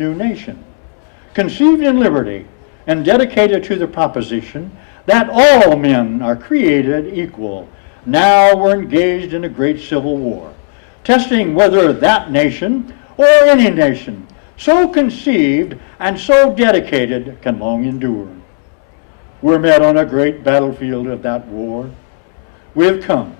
new nation, conceived in liberty and dedicated to the proposition that all men are created equal. Now we're engaged in a great civil war, testing whether that nation or any nation so conceived and so dedicated can long endure. We're met on a great battlefield of that war. We have come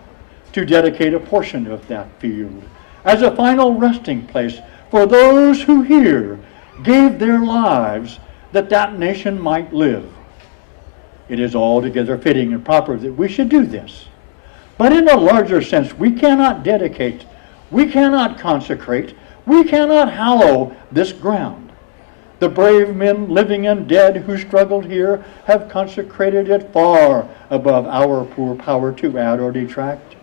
to dedicate a portion of that field as a final resting place for those who here gave their lives that that nation might live. It is altogether fitting and proper that we should do this. But in a larger sense, we cannot dedicate, we cannot consecrate, we cannot hallow this ground. The brave men, living and dead, who struggled here have consecrated it far above our poor power to add or detract.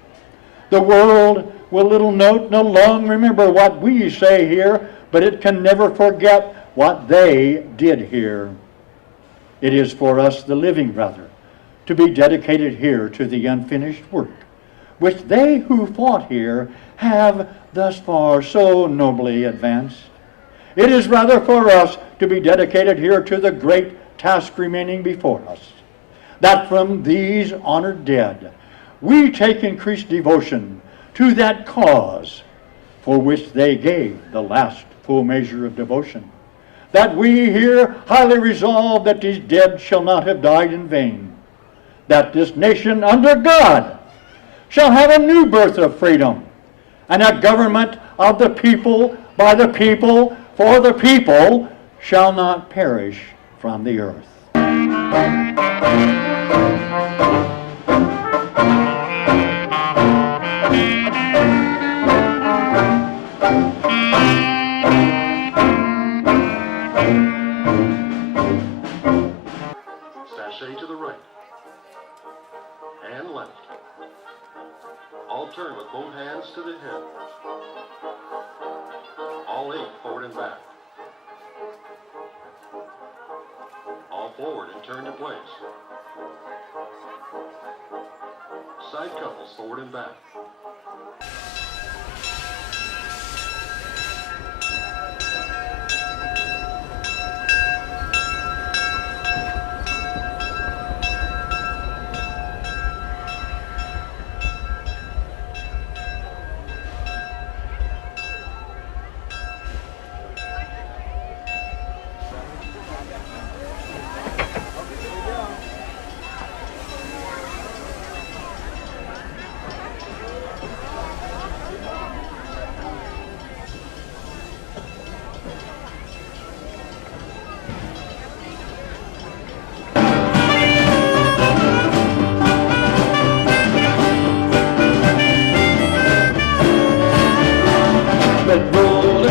The world will little note no long remember what we say here, but it can never forget what they did here. It is for us, the living rather, to be dedicated here to the unfinished work, which they who fought here have thus far so nobly advanced. It is rather for us to be dedicated here to the great task remaining before us, that from these honored dead we take increased devotion to that cause for which they gave the last full measure of devotion, that we here highly resolve that these dead shall not have died in vain, that this nation under God shall have a new birth of freedom, and a government of the people, by the people, for the people, shall not perish from the earth. Sashay to the right and left. All turn with both hands to the head. All 8 forward and back. All forward and turn to place. Side couples forward and back.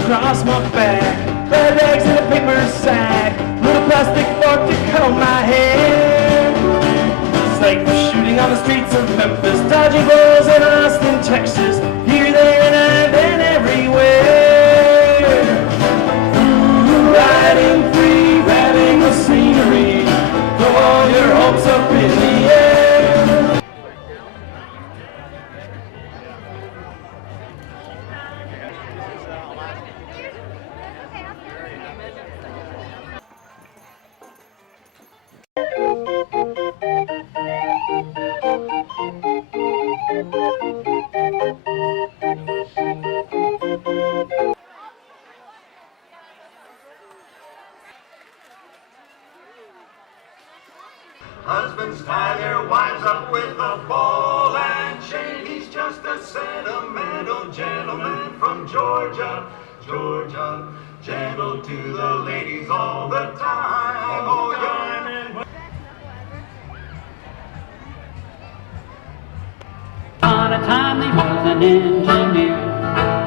Across my back, red eggs in a paper sack, little plastic fork to comb my hair. It's like we're shooting on the streets of Memphis, dodging bulls in Austin, Texas, here, there, and I've been everywhere. Ooh, riding free, grabbing the scenery, throw all your hopes up in the air. Husbands tie their wives up with a ball and chain. He's just a sentimental gentleman from Georgia, Georgia. Gentle to the ladies all the time. Oh, yeah. On a time he was an engineer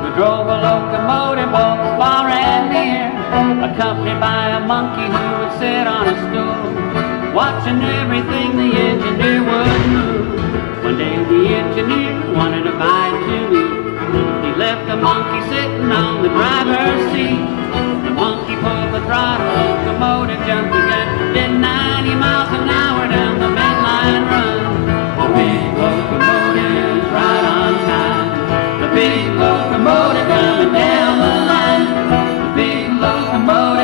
who drove a locomotive both far and near, accompanied by a monkey who would sit on a stool, watching everything the engineer would move. One day the engineer wanted a bite to eat. He left the monkey sitting on the driver's seat. The monkey pulled the throttle, locomotive jumped again, did 90 miles an hour down the mainline run. The big locomotive's right on time. The big locomotive coming down the line. The big locomotive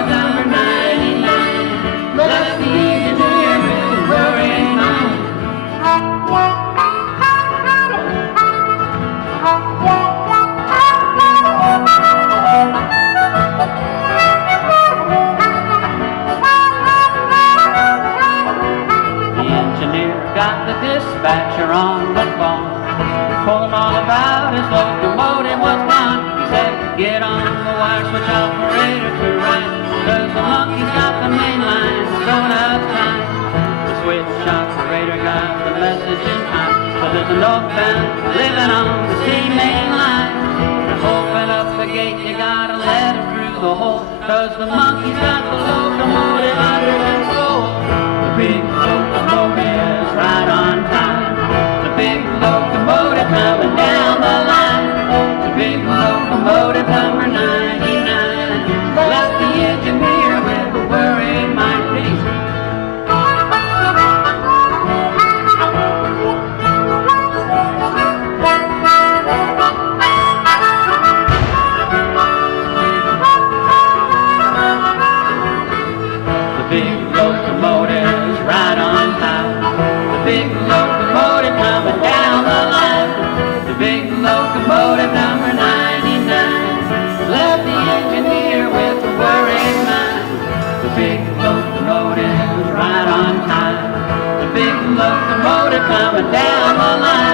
'cause the monkey's got the locomotive under control. The big locomotive's right on time. The big locomotive coming down the line. The big locomotive number 99 left the engineer with a worried mind. The big locomotive's right on time. The big locomotive coming down the line. The big locomotive number 99 left the engineer with a worried mind. The big locomotive's right on time. The big locomotive coming down the line.